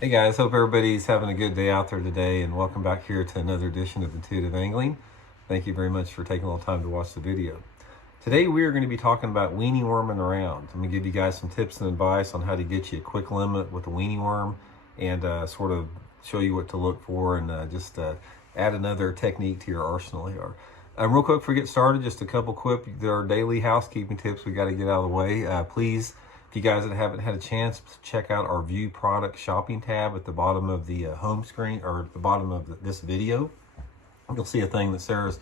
Hey guys, hope everybody's having a good day out there today, and welcome back here to another edition of Intuitive Angling. Thank you very much for taking a little time to watch the video. Today we are going to be talking about weenie worming around. I'm going to give you guys some tips and advice on how to get you a quick limit with a weenie worm, and sort of show you what to look for, and just add another technique to your arsenal here. Real quick before we get started, just a couple quick, there are daily housekeeping tips we got to get out of the way. Please, if you guys that haven't had a chance, check out our View Product Shopping tab at the bottom of the home screen, or at the bottom of this video. You'll see a thing that says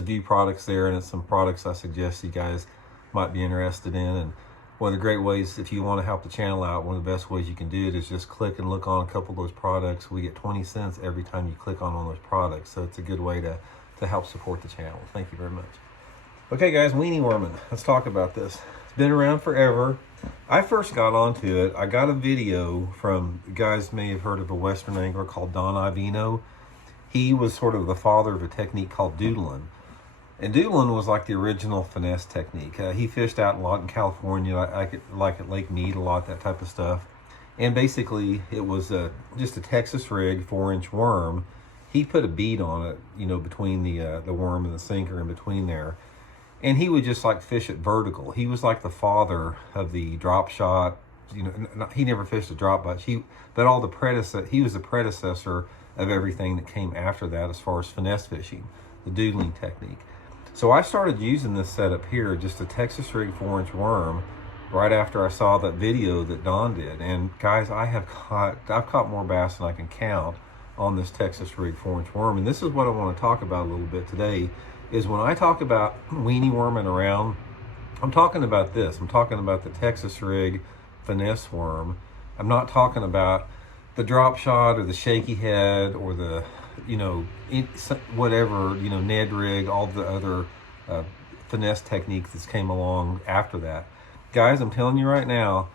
View Products there, and it's some products I suggest you guys might be interested in. And one of the great ways, if you want to help the channel out, one of the best ways you can do it is just click and look on a couple of those products. We get 20 cents every time you click on one of those products, so it's a good way to help support the channel. Thank you very much. Okay guys, weenie worming. Let's talk about this. It's been around forever. I first got onto it. I got a video from, you guys may have heard of a Western angler called Don Ivino. He was sort of the father of a technique called doodling. And doodling was like the original finesse technique. He fished out a lot in California, like at Lake Mead, a lot, that type of stuff. And basically it was just a Texas rig 4-inch worm. He put a bead on it, you know, between the worm and the sinker in between there. And he would just like fish it vertical. He was like the father of the drop shot. You know, he never fished a drop bite. But all the he was the predecessor of everything that came after that as far as finesse fishing, the doodling technique. So I started using this setup here, just a Texas rig 4-inch worm, right after I saw that video that Don did. And guys, I've caught more bass than I can count on this Texas rig 4-inch worm. And this is what I want to talk about a little bit today, is when I talk about weenie worming around, I'm talking about this. I'm talking about the Texas rig finesse worm. I'm not talking about the drop shot or the shaky head or the, you know, whatever, you know, Ned rig, all the other finesse techniques that came along after that. Guys, I'm telling you right now,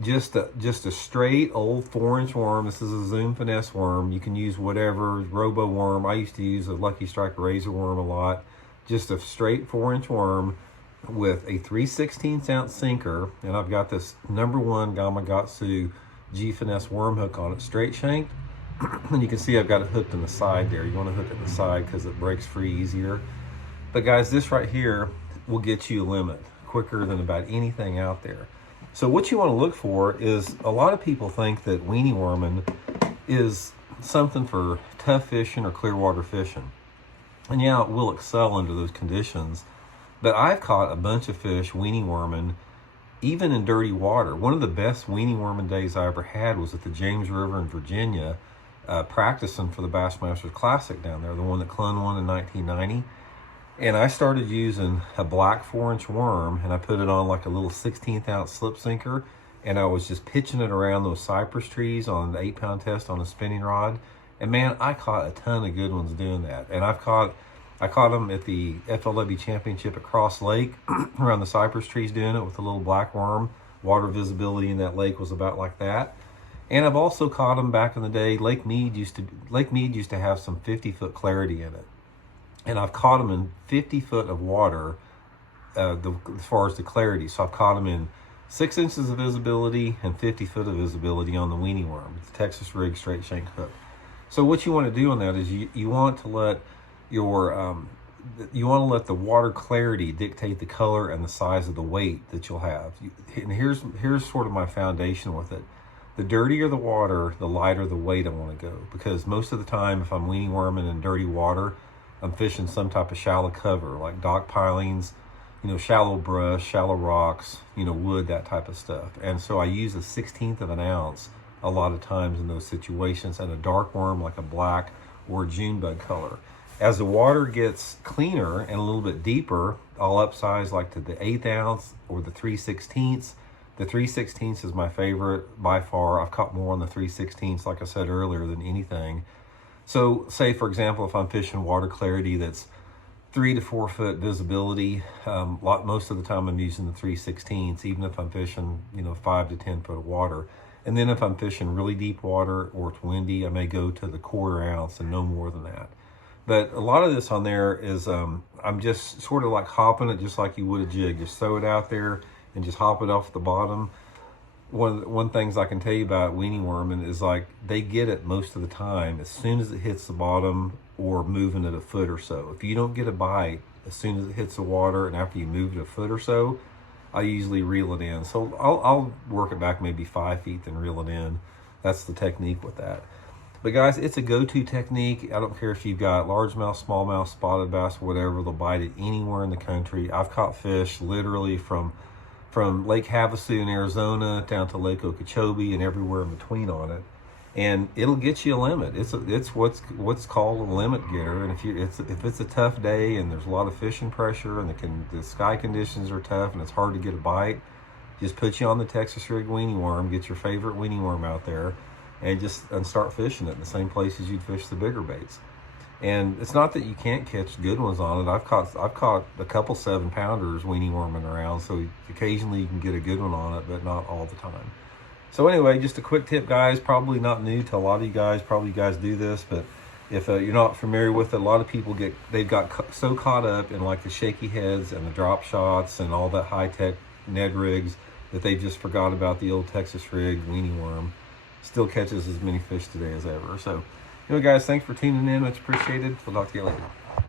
just a straight old 4-inch worm. This is a Zoom finesse worm. You can use whatever, robo worm. I used to use a Lucky Strike razor worm a lot. Just a straight 4-inch worm with a 3/16 ounce sinker. And I've got this #1 Gamakatsu G finesse worm hook on it, straight shanked. And you can see I've got it hooked in the side there. You want to hook it in the side because it breaks free easier. But guys, this right here will get you a limit quicker than about anything out there. So what you want to look for is, a lot of people think that weenie worming is something for tough fishing or clear water fishing. And yeah, it will excel under those conditions. But I've caught a bunch of fish weenie worming even in dirty water. One of the best weenie worming days I ever had was at the James River in Virginia, practicing for the Bassmasters Classic down there, the one that Clun won in 1990. And I started using a black 4-inch worm, and I put it on like a little 16th ounce slip sinker, and I was just pitching it around those cypress trees on an 8-pound test on a spinning rod. And man, I caught a ton of good ones doing that. And I caught them at the FLW Championship at Cross Lake around the cypress trees doing it with a little black worm. Water visibility in that lake was about like that. And I've also caught them back in the day. Lake Mead used to have some 50-foot clarity in it. And I've caught them in 50 foot of water as far as the clarity. So I've caught them in 6 inches of visibility and 50 foot of visibility on the weenie worm. It's a Texas rig straight shank hook. So what you want to do on that is you want to let the water clarity dictate the color and the size of the weight that you'll have. And here's sort of my foundation with it. The dirtier the water, the lighter the weight I want to go. Because most of the time, if I'm weenie worming in dirty water, I'm fishing some type of shallow cover, like dock pilings, you know, shallow brush, shallow rocks, you know, wood, that type of stuff. And so I use a 1/16 of an ounce a lot of times in those situations, and a dark worm like a black or a June bug color. As the water gets cleaner and a little bit deeper, I'll upsize like to the 1/8 ounce or the 3/16. The 3/16 is my favorite by far. I've caught more on the 3/16, like I said earlier, than anything. So say, for example, if I'm fishing water clarity that's 3 to 4 foot visibility, most of the time I'm using the 3/16, even if I'm fishing, you know, 5 to 10 foot of water. And then if I'm fishing really deep water or it's windy, I may go to the 1/4 ounce and no more than that. But a lot of this on there is, I'm just sort of like hopping it just like you would a jig. Just throw it out there and just hop it off the bottom. one things I can tell you about weenie worming is like they get it most of the time as soon as it hits the bottom or moving it a foot or so. If you don't get a bite as soon as it hits the water and after you move it a foot or so, I usually reel it in. So I'll work it back maybe 5 feet, then reel it in. That's the technique with that. But guys, it's a go-to technique. I don't care if you've got largemouth, smallmouth, spotted bass, whatever. They'll bite it anywhere in the country. I've caught fish literally from Lake Havasu in Arizona down to Lake Okeechobee and everywhere in between on it. And it'll get you a limit. It's what's called a limit getter. And if it's a tough day and there's a lot of fishing pressure and the sky conditions are tough and it's hard to get a bite, just put you on the Texas rig weenie worm, get your favorite weenie worm out there, and start fishing it in the same places you'd fish the bigger baits. And it's not that you can't catch good ones on it. I've caught a couple 7-pounders weenie worming around, so occasionally you can get a good one on it, but not all the time. So anyway, just a quick tip, guys. Probably not new to a lot of you guys. Probably you guys do this, but if you're not familiar with it, a lot of people they've got so caught up in like the shaky heads and the drop shots and all that high-tech Ned rigs that they just forgot about the old Texas rig weenie worm. Still catches as many fish today as ever. So anyway, guys, thanks for tuning in. Much appreciated. We'll talk to you later.